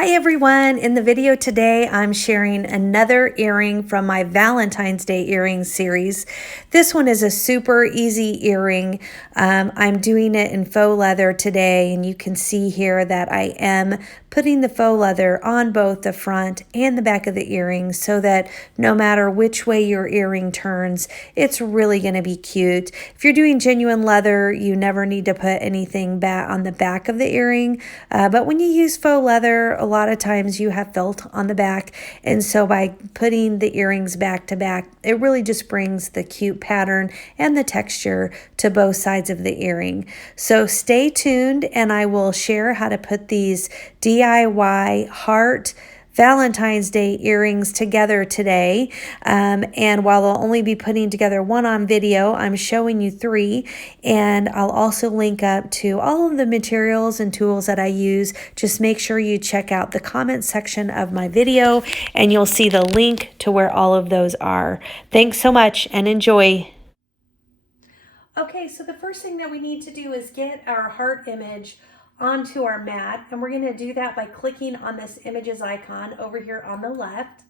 Hi everyone, in the video today I'm sharing another earring from my Valentine's Day earring series. This one is a super easy earring. I'm doing it in faux leather today, and you can see here that I am putting the faux leather on both the front and the back of the earring so that no matter which way your earring turns, it's really going to be cute. If you're doing genuine leather, you never need to put anything on the back of the earring, but when you use faux leather, a lot of times you have felt on the back, and so by putting the earrings back to back, it really just brings the cute pattern and the texture to both sides of the earring. So stay tuned, and I will share how to put these DIY heart Valentine's Day earrings together today. And while I'll only be putting together one on video, I'm showing you three, and I'll also link up to all of the materials and tools that I use. Just make sure you check out the comment section of my video and you'll see the link to where all of those are. Thanks so much and enjoy. Okay, so the first thing that we need to do is get our heart image onto our mat, and we're going to do that by clicking on this images icon over here on the left.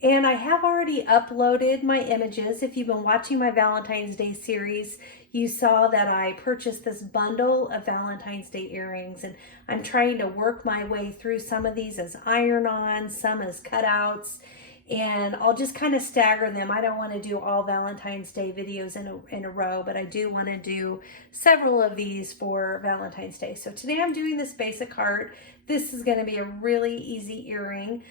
And I have already uploaded my images. If you've been watching my Valentine's Day series, you saw that I purchased this bundle of Valentine's Day earrings, and I'm trying to work my way through some of these as iron-ons, some as cutouts, and I'll just kind of stagger them. I don't want to do all Valentine's Day videos in a row, but I do want to do several of these for Valentine's Day. So today I'm doing this basic heart. This is going to be a really easy earring.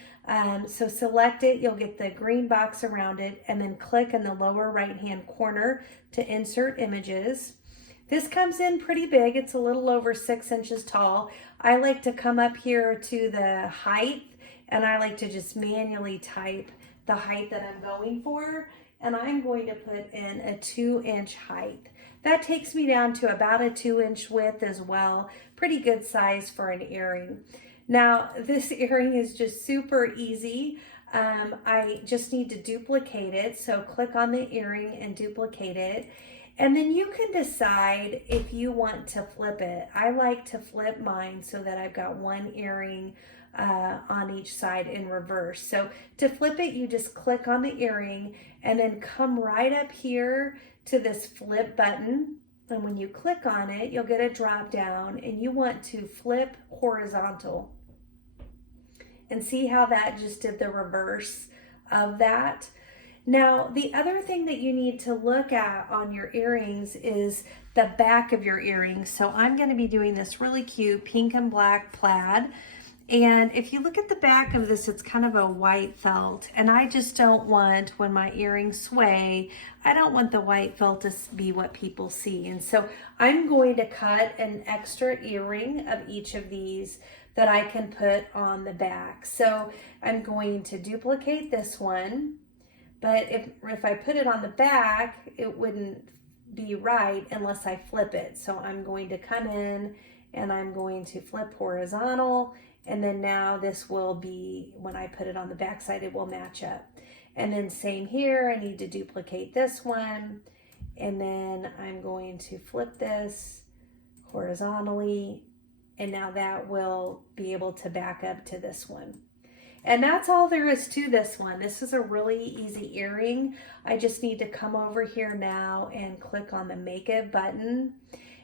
So select it, you'll get the green box around it, and then click in the lower right hand corner to insert images. This comes in pretty big. It's a little over 6 inches tall. I like to come up here to the height, and I like to just manually type the height that I'm going for, and I'm going to put in a 2-inch height. That takes me down to about a 2-inch width as well. Pretty good size for an earring. Now, this earring is just super easy. I just need to duplicate it. So click on the earring and duplicate it. And then you can decide if you want to flip it. I like to flip mine so that I've got one earring on each side in reverse. So to flip it, you just click on the earring and then come right up here to this flip button. And when you click on it, you'll get a drop down, and you want to flip horizontal. And see how that just did the reverse of that. Now, the other thing that you need to look at on your earrings is the back of your earrings. So I'm going to be doing this really cute pink and black plaid. And if you look at the back of this, it's kind of a white felt. And I just don't want, when my earrings sway, I don't want the white felt to be what people see. And so I'm going to cut an extra earring of each of these that I can put on the back. So I'm going to duplicate this one, but if I put it on the back, it wouldn't be right unless I flip it. So I'm going to come in and I'm going to flip horizontal, and then now this will be, when I put it on the back side, it will match up. And then same here, I need to duplicate this one, and then I'm going to flip this horizontally, and now that will be able to back up to this one. And that's all there is to this one. This is a really easy earring. I just need to come over here now and click on the Make It button.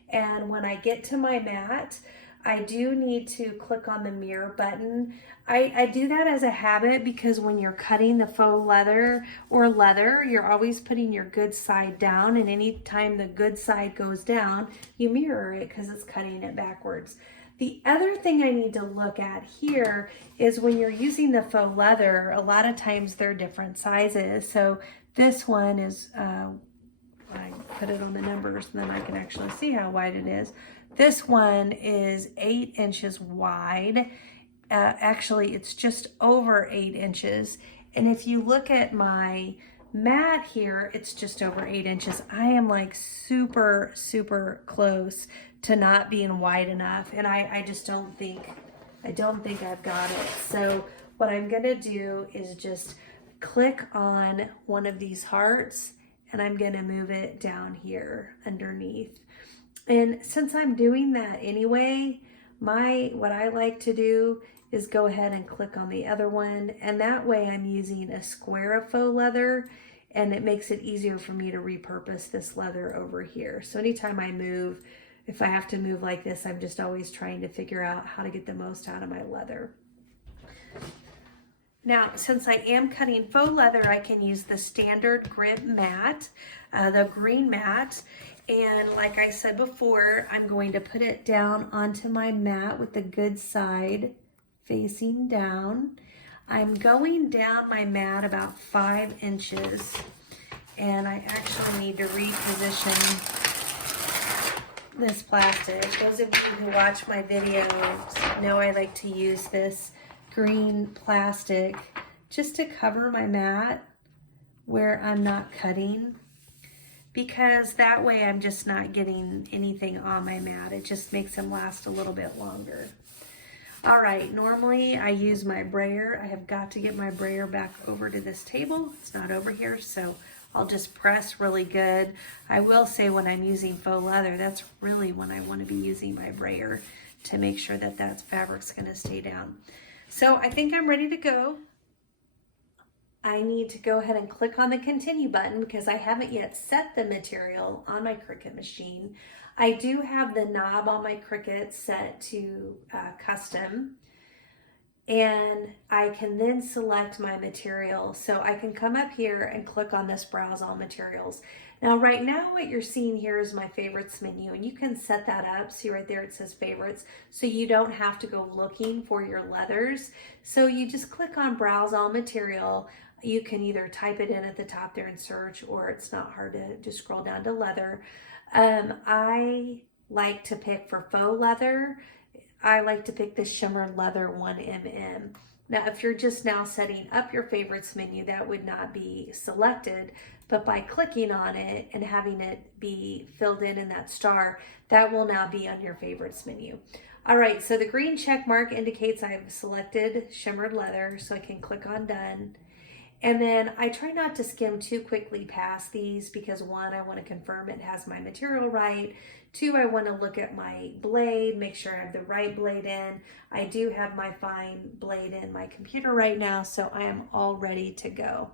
And when I get to my mat, I do need to click on the mirror button. I do that as a habit because when you're cutting the faux leather or leather, you're always putting your good side down, and anytime the good side goes down, you mirror it because it's cutting it backwards. The other thing I need to look at here is when you're using the faux leather, a lot of times they're different sizes. So this one is, I put it on the numbers and then I can actually see how wide it is. This one is 8 inches wide. Actually, it's just over 8 inches. And if you look at my mat here, it's just over 8 inches. I am like super, super close to not being wide enough. And I just don't think I've got it. So what I'm gonna do is just click on one of these hearts, and I'm gonna move it down here underneath. And since I'm doing that anyway, What I like to do is go ahead and click on the other one, and that way I'm using a square of faux leather, and it makes it easier for me to repurpose this leather over here. So anytime I move, if I have to move like this, I'm just always trying to figure out how to get the most out of my leather. Now, since I am cutting faux leather, I can use the standard grip mat, the green mat. And like I said before, I'm going to put it down onto my mat with the good side facing down. I'm going down my mat about 5 inches. And I actually need to reposition this plastic. Those of you who watch my videos know I like to use this green plastic just to cover my mat where I'm not cutting, because that way I'm just not getting anything on my mat. It just makes them last a little bit longer. All right, normally I use my brayer. I have got to get my brayer back over to this table. It's not over here, so I'll just press really good. I will say when I'm using faux leather, that's really when I want to be using my brayer to make sure that that fabric's going to stay down. So I think I'm ready to go. I need to go ahead and click on the continue button because I haven't yet set the material on my Cricut machine. I do have the knob on my Cricut set to custom, and I can then select my material. So I can come up here and click on this browse all materials. Now right now what you're seeing here is my favorites menu, and you can set that up. See right there it says favorites, so you don't have to go looking for your leathers. So you just click on browse all material. You can either type it in at the top there and search, or it's not hard to just scroll down to leather. I like to pick for faux leather. I like to pick the shimmer leather 1mm. Now, if you're just now setting up your favorites menu, that would not be selected, but by clicking on it and having it be filled in that star, that will now be on your favorites menu. All right, so the green check mark indicates I've selected shimmered leather, so I can click on done. And then I try not to skim too quickly past these because 1, I want to confirm it has my material right. 2, I want to look at my blade, make sure I have the right blade in. I do have my fine blade in my computer right now, so I am all ready to go.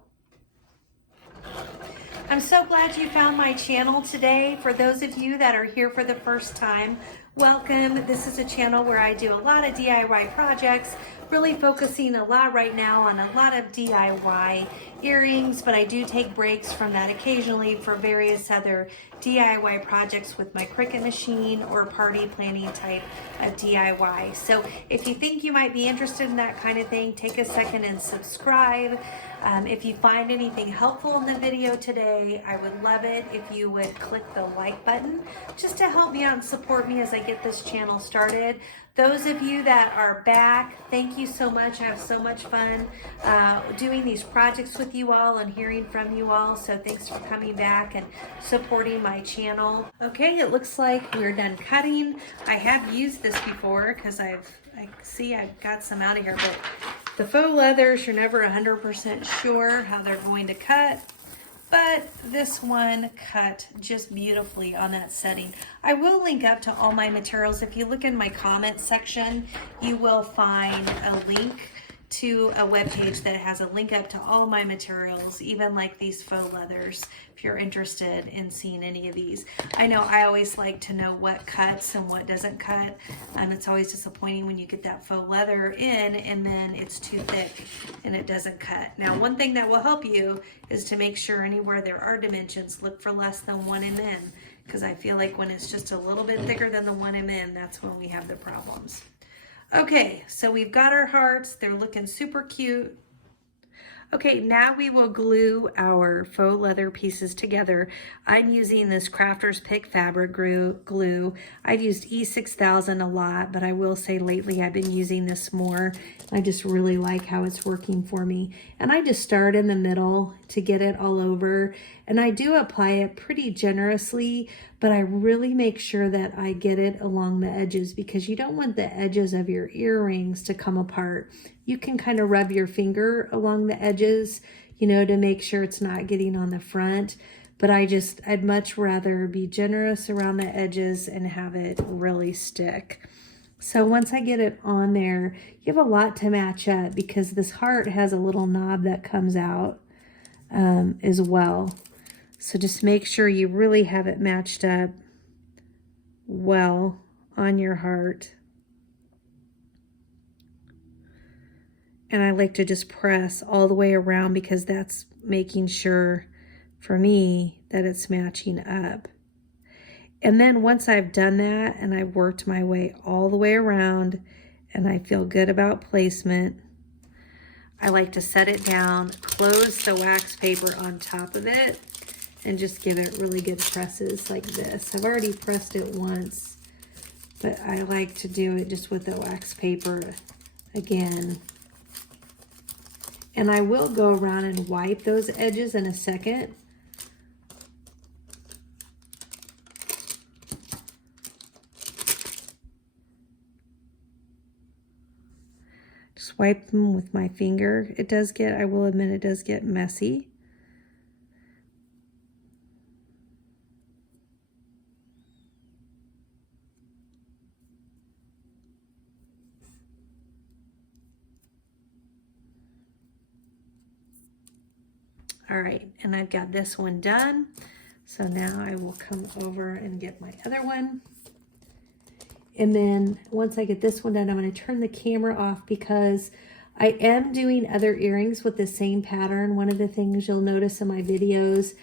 I'm so glad you found my channel today. For those of you that are here for the first time, welcome. This is a channel where I do a lot of DIY projects, really focusing a lot right now on a lot of DIY earrings, but I do take breaks from that occasionally for various other DIY projects with my Cricut machine or party planning type of DIY. So if you think you might be interested in that kind of thing, take a second and subscribe. If you find anything helpful in the video today, I would love it if you would click the like button just to help me out and support me as I get this channel started. Those of you that are back, thank you so much. I have so much fun doing these projects with you all and hearing from you all. So thanks for coming back and supporting my channel. Okay, it looks like we're done cutting. I have used this before because I've got some out of here, but the faux leathers, you're never 100% sure how they're going to cut. But this one cut just beautifully on that setting. I will link up to all my materials. If you look in my comment section, you will find a link to a webpage that has a link up to all of my materials, even like these faux leathers, if you're interested in seeing any of these. I know I always like to know what cuts and what doesn't cut. It's always disappointing when you get that faux leather in and then it's too thick and it doesn't cut. Now, one thing that will help you is to make sure anywhere there are dimensions, look for less than 1 mm, because I feel like when it's just a little bit thicker than the 1 mm, that's when we have the problems. Okay, so we've got our hearts. They're looking super cute. Okay, now we will glue our faux leather pieces together. I'm using this Crafter's Pick fabric glue. I've used E6000 a lot, but I will say lately I've been using this more. I just really like how it's working for me. And I just start in the middle to get it all over. And I do apply it pretty generously, but I really make sure that I get it along the edges because you don't want the edges of your earrings to come apart. You can kind of rub your finger along the edges, you know, to make sure it's not getting on the front. But I'd much rather be generous around the edges and have it really stick. So once I get it on there, you have a lot to match up because this heart has a little knob that comes out as well. So just make sure you really have it matched up well on your heart. And I like to just press all the way around because that's making sure for me that it's matching up. And then once I've done that and I've worked my way all the way around and I feel good about placement, I like to set it down, close the wax paper on top of it, and just give it really good presses like this. I've already pressed it once, but I like to do it just with the wax paper again. And I will go around and wipe those edges in a second. Just wipe them with my finger. It does get, I will admit, it does get messy. All right, and I've got this one done. So now I will come over and get my other one. And then once I get this one done, I'm going to turn the camera off because I am doing other earrings with the same pattern. One of the things you'll notice in my videos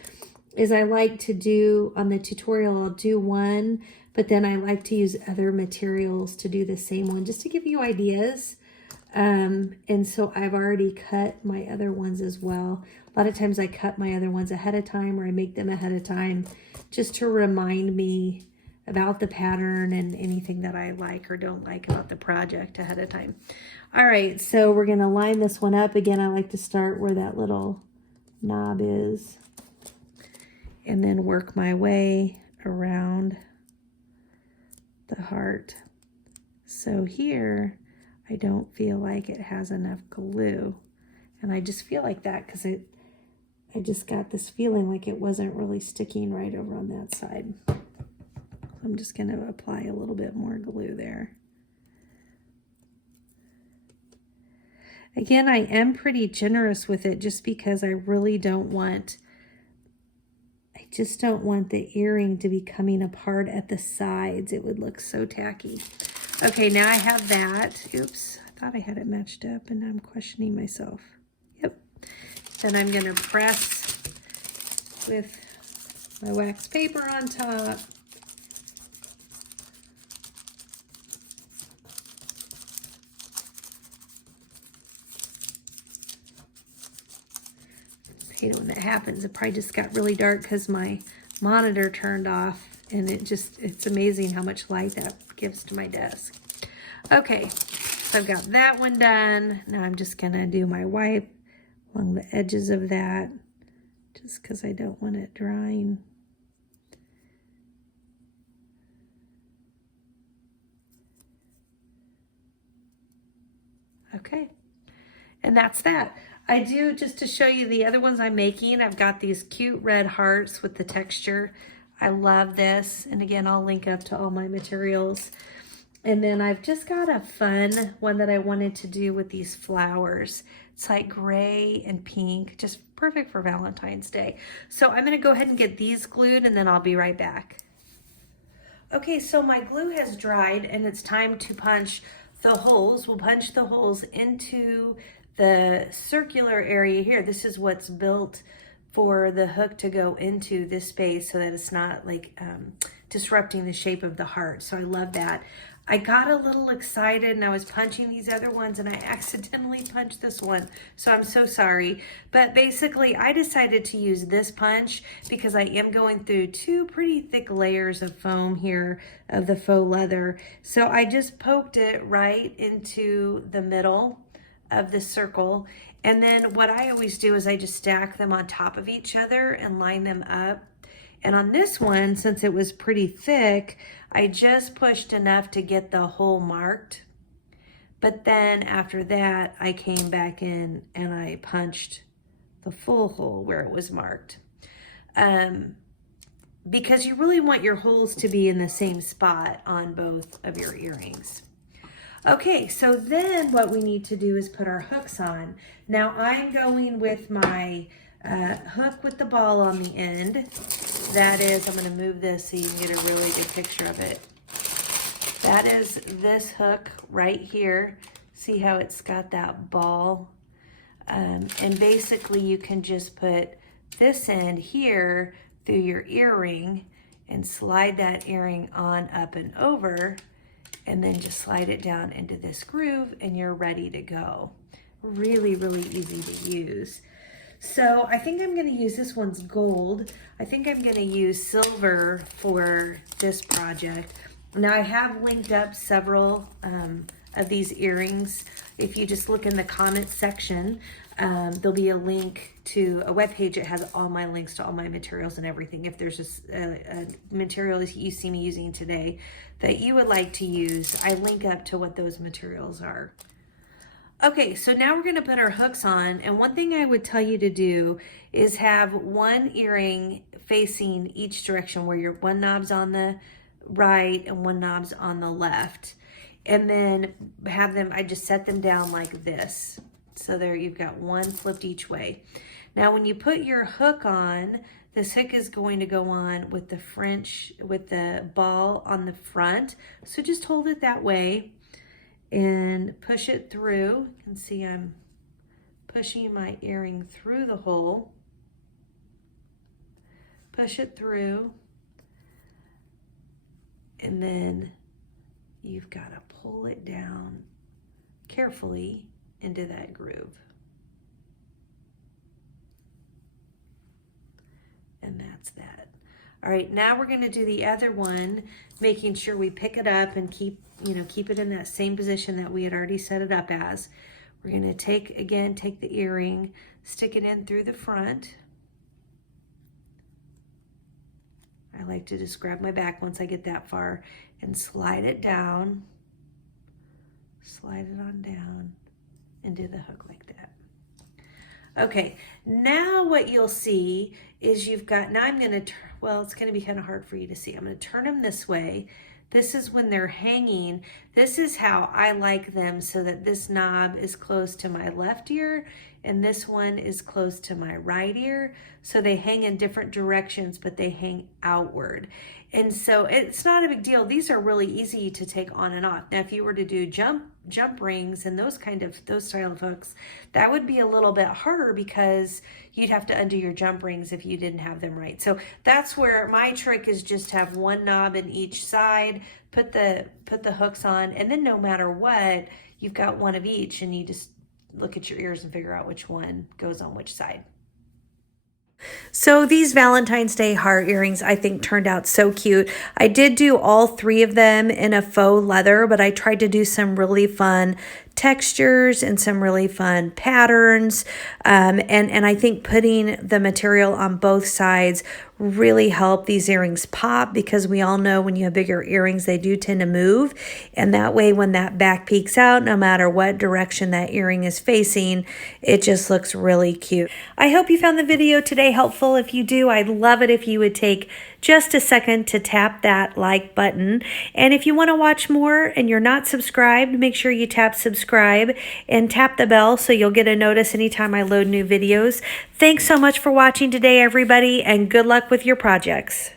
is I like to do, on the tutorial, I'll do one, but then I like to use other materials to do the same one, just to give you ideas. And so I've already cut my other ones as well. A lot of times I cut my other ones ahead of time, or I make them ahead of time just to remind me about the pattern and anything that I like or don't like about the project ahead of time. All right, so we're gonna line this one up. Again, I like to start where that little knob is and then work my way around the heart. So here, I don't feel like it has enough glue. And I just feel like that because I just got this feeling like it wasn't really sticking right over on that side. I'm just going to apply a little bit more glue there. Again, I am pretty generous with it just because I really don't want, I just don't want the earring to be coming apart at the sides. It would look so tacky. Okay, now I have that. Oops, I thought I had it matched up and I'm questioning myself. Yep. Then I'm going to press with my wax paper on top. I hate it when that happens. It probably just got really dark because my monitor turned off, and it's amazing how much light that gives to my desk. Okay, so I've got that one done. Now I'm just gonna do my wipe along the edges of that, just because I don't want it drying. Okay, and that's that. I do, just to show you the other ones I'm making, I've got these cute red hearts with the texture. I love this. And again, I'll link up to all my materials. And then I've just got a fun one that I wanted to do with these flowers. It's like gray and pink, just perfect for Valentine's Day. So I'm gonna go ahead and get these glued and then I'll be right back. Okay, so my glue has dried and it's time to punch the holes. We'll punch the holes into the circular area here. This is what's built for the hook to go into this space so that it's not like disrupting the shape of the heart. So I love that. I got a little excited and I was punching these other ones and I accidentally punched this one. So I'm so sorry. But basically I decided to use this punch because I am going through two pretty thick layers of foam here of the faux leather. So I just poked it right into the middle of the circle. And then what I always do is I just stack them on top of each other and line them up. And on this one, since it was pretty thick, I just pushed enough to get the hole marked. But then after that, I came back in and I punched the full hole where it was marked. Because you really want your holes to be in the same spot on both of your earrings. Okay, so then what we need to do is put our hooks on. Now I'm going with my hook with the ball on the end. That is, I'm going to move this so you can get a really good picture of it. That is this hook right here. See how it's got that ball? And basically you can just put this end here through your earring and slide that earring on up and over, and then just slide it down into this groove and you're ready to go. Really, really easy to use. So I think I'm gonna use, this one's gold. I think I'm gonna use silver for this project. Now I have linked up several of these earrings. If you just look in the comments section, there'll be a link to a webpage that has all my links to all my materials and everything. If there's a material that you see me using today that you would like to use, I link up to what those materials are. Okay, so now we're going to put our hooks on, and one thing I would tell you to do is have one earring facing each direction, where your one knob's on the right and one knob's on the left, and then have them, I just set them down like this. So there you've got one flipped each way. Now when you put your hook on, this hook is going to go on with the French, with the ball on the front. So just hold it that way and push it through. You can see I'm pushing my earring through the hole. Push it through, and then you've got to pull it down carefully into that groove. And that's that. All right, now we're going to do the other one, making sure we pick it up and keep it in that same position that we had already set it up as. We're going to take the earring, stick it in through the front. I like to just grab my back once I get that far and slide it down. Slide it on down into the hook like that. Okay, now what you'll see is you've got, now I'm going to, well, it's going to be kind of hard for you to see. I'm going to turn them this way. This is when they're hanging. This is how I like them, so that this knob is close to my left ear and this one is close to my right ear. So they hang in different directions, but they hang outward. And so it's not a big deal. These are really easy to take on and off. Now, if you were to do jump rings and those style of hooks, that would be a little bit harder because you'd have to undo your jump rings if you didn't have them right. So that's where my trick is, just have one knob in each side, put the hooks on, and then no matter what, you've got one of each, and you just look at your ears and figure out which one goes on which side. So these Valentine's Day heart earrings, I think, turned out so cute. I did do all three of them in a faux leather, but I tried to do some really fun textures and some really fun patterns. And I think putting the material on both sides really helped these earrings pop, because we all know when you have bigger earrings, they do tend to move. And that way, when that back peeks out, no matter what direction that earring is facing, it just looks really cute. I hope you found the video today helpful. If you do, I'd love it if you would take just a second to tap that like button. And if you want to watch more and you're not subscribed, make sure you tap subscribe and tap the bell so you'll get a notice anytime I load new videos. Thanks so much for watching today, everybody, and good luck with your projects.